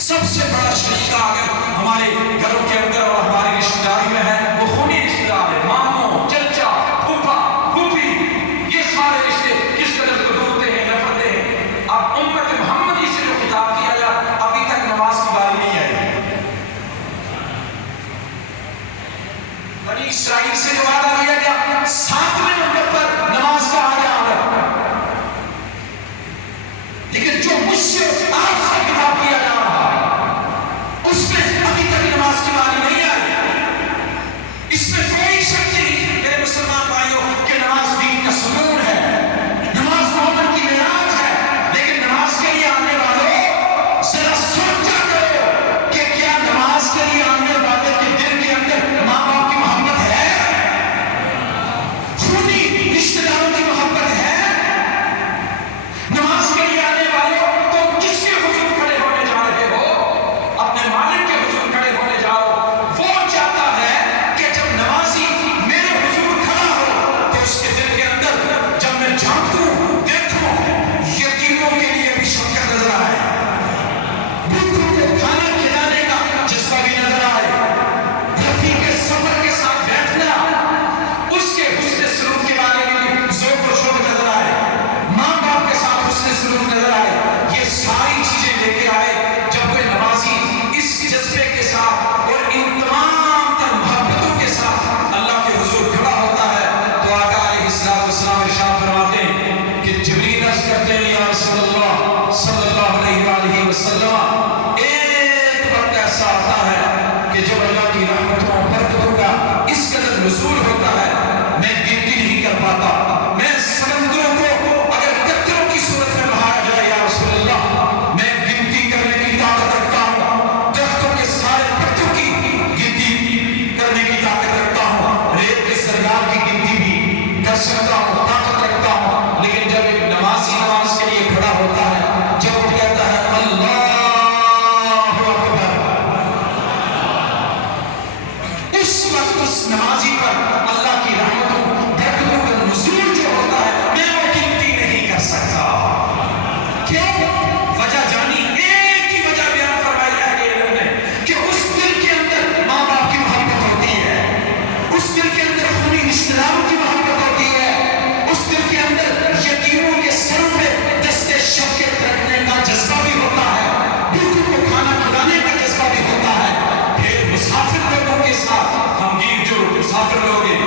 سب سے بڑا شریک اگر ہمارے گھروں کے اندر اور ہماری رشتہ داری میں ہے وہ خونی رشتہ دار ہے، ماموں، چچا، پھوپھا، پھوپھی، یہ سارے رشتے کس قدر قدورتے ہیں، نفرتے ہیں۔ اب امت محمدی سے جو خطاب کیا جا ابھی تک نماز کی باری نہیں آئی۔ بنی اسرائیل سے جو وعدہ لیا گیا 7ویں نمبر پر نماز کا آ جانا، لیکن جو مجھ سے آج سے خطاب کیا جا رہا ہے اس میں ابھی تک نماز کی باری نہیں آئی۔ اس میں کوئی شک نہیں میرے مسلمان بھائیوں کہ نماز دین کا ستون ہے، نماز مومن کی معراج ہے، لیکن نماز کے لیے آنے والوں ذرا سوچا کرو کہ کیا نماز کے لیے آنے والے کے دل کے اندر ماں باپ کی محبت ہے، خونی رشتہ داروں کی محبت ہے؟ نماز کے لیے آنے والوں تم کس کے حضور کھڑے ہونے جا رہے ہو؟ اپنے مالک کے حضور کھڑے ہونے جاؤ۔ وہ چاہتا ہے کہ جب نمازی میرے حضور کھڑا ہو تو اس کے دل کے اندر جب میں جھانکوں دیکھوں یتیموں کے لیے بھی شفقت نظر آئے، بھوکوں کو کھانا کھلانے کا جذبہ بھی نظر آئے، رفیق سفر کے ساتھ بیٹھنا اس کے حسن سلوک کے بارے میں بھی ذوق و شوق نظر آئے، ماں باپ کے ساتھ حسن سلوک نظر آئے۔ یہ ساری چیزیں لے کے آئے جب کوئی نمازی اس جذبے کے ساتھ اور ان تمام تر محبتوں کے ساتھ اللہ کے حضور کھڑا ہوتا ہے تو آقا علیہ السلام ارشاد فرماتے ہیں کہ جبریل عرض کرتے ہیں یا رسول اللہ صلی اللہ علیہ وآلہ وسلم، ایک وقت ایسا آتا ہے کہ جب اللہ کی رحمتوں اور برکتوں کا اس قدر نزول ہوتا ہے میں گنتی نہیں کر پاتا، میں سمندروں کو اگر قطروں کی صورت میں بہایا جائے یا رسول اللہ میں گنتی کرنے کی طاقت رکھتا ہوں، درختوں کے سارے پتوں کی گنتی کرنے کی طاقت رکھتا ہوں، ریت کے سریاب کی گنتی بھی کر سکتا ہوں، طاقت رکھتا ہوں، لیکن جب ایک نمازی نماز کے لیے کھڑا ہوتا ہے جب وہ کہتا ہے اللہ اکبر، اس وقت اس نمازی پر اللہ کی رحمتوں برکتوں کا نزول جو ہوتا ہے میں وہ گنتی نہیں کر سکتا۔ کیوں؟ وجہ جانی، ایک ہی وجہ بیان فرمائی ہے کہ علم نے کہ اس دل کے اندر ماں باپ کی محبت ہوتی ہے، اس دل کے اندر خونی رشتہ داروں کی محبت ہوتی ہے، اس دل کے اندر یتیموں کے سروں پہ دست شفقت رکھنے کا جذبہ بھی ہوتا ہے، بھوکوں کو کھانا کھلانے کا جذبہ بھی ہوتا ہے، پھر مسافر لوگوں کے ساتھ ہمگیر جو مسافر لوگ ہیں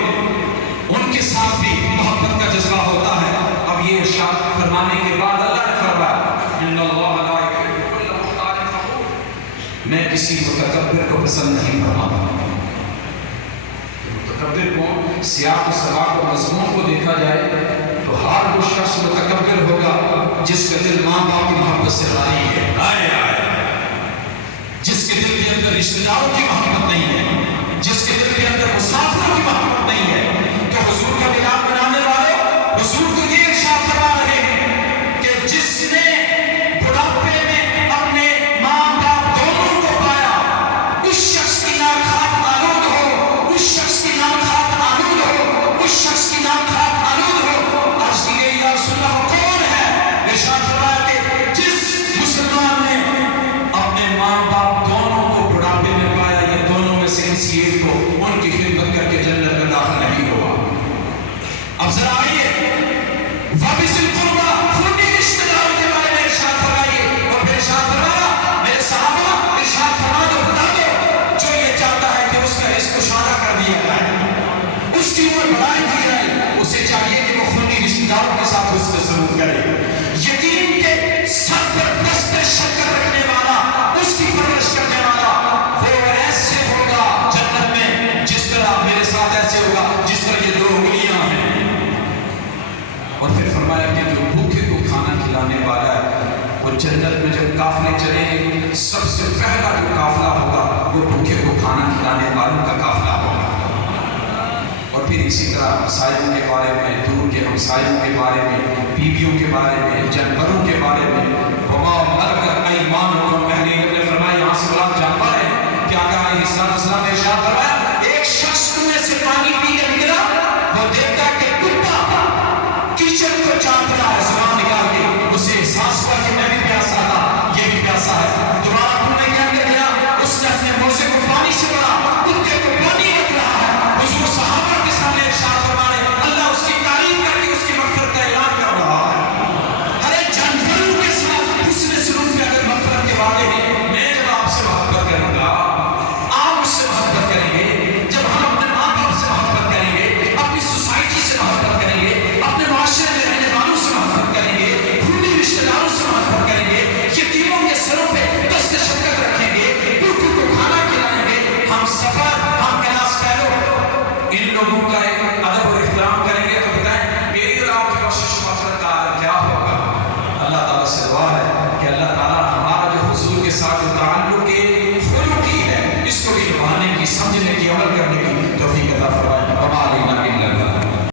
ان کے ساتھ بھی محبت کا جذبہ ہوتا ہے۔ اب یہ ارشاد فرمانے کے بعد اللہ نے فرمایا ان اللہ لا یحب کل مختال فخور، میں کسی متکبر کو پسند نہیں فرماتا۔ متکبر کو سیاق و سباق و مضمون کو دیکھا جائے تو ہر وہ شخص متکبر ہوگا جس کے دل ماں باپ کی محبت سے خالی ہے، جس کے دل کے اندر رشتہ داروں کی محبت نہیں ہے، جس کے دل کے اندر مسافروں کی محبت نہیں ہے۔ تو حضور کا ملاد بنانے والے حضور تو یہ ارشاد فرما رہے ہیں کہ جس نے بڑھاپے میں اپنے ماں باپ دونوں کو پایا اس شخص کی ناک خاک آلود ہو، اس شخص کی ناک خاک آلود ہو، اس شخص کی ناک خاک آلود ہو۔ عرض کی گئی یا رسول اللہ وہ کون ہے؟ ارشاد فرمایا کہ جس مسلمان نے اپنے ماں باپ دونوں کو بڑھاپے میں پایا یا دونوں میں سے کسی ایک کو ان کی خدمت کر کے جنت میں داخل نہیں ہوا۔ اب ذرا آئیے وابذل القربی خونی رشتہ داروں کے بارے میں ارشاد فرمائیے اور پھر ارشاد فرمایا میرے صحابہ ارشاد فرما دو بتا دو جو یہ چاہتا ہے کہ اس کا رزق کشادہ کر دیا جائے، اس کی عمر بڑھائی دی جائے، اسے چاہیے کہ وہ خونی رشتہ داروں کے ساتھ اس سے سلوک کرے، یتیم کے سر پر دست شفقت رکھنے والا، اس کی پرورش کرنے والا وہ ایسے ہوگا جنت میں جس طرح میرے ساتھ ایسے ہوگا جس طرح یہ دو انگلیاں ہیں۔ اور پھر فرمایا کہ جو بھوکے کو کھانا کھلانے والا ہے وہ جنت میں جب قافلے چلیں گے سب سے پہلا جو قافلہ ہوگا وہ بھوکے کو کھانا کھلانے والوں کا قافلہ ہوگا۔ اور پھر اسی طرح ہمسایوں کے بارے میں، دور کے ہمسایوں کے بارے میں، بیویوں کے بارے میں، جانوروں کے بارے میں، وما ملکت ایمانکم، اہل علم نے فرمایا یہاں سے مراد جانور ہے۔ کیا کہا علیہ السلام نے ارشاد فرمایا ایک شخص کنویں سے پانی پی کے نکلا، وہ دیکھتا کہ کتا کچن کو چاٹ رہا ہے، زبان نکال کے، اسے احساس ہوا کہ میں بھی پیاسا تھا، یہ بھی پیاسا ہے، دوبارہ کنویں سمجھنے کی، عمل کرنے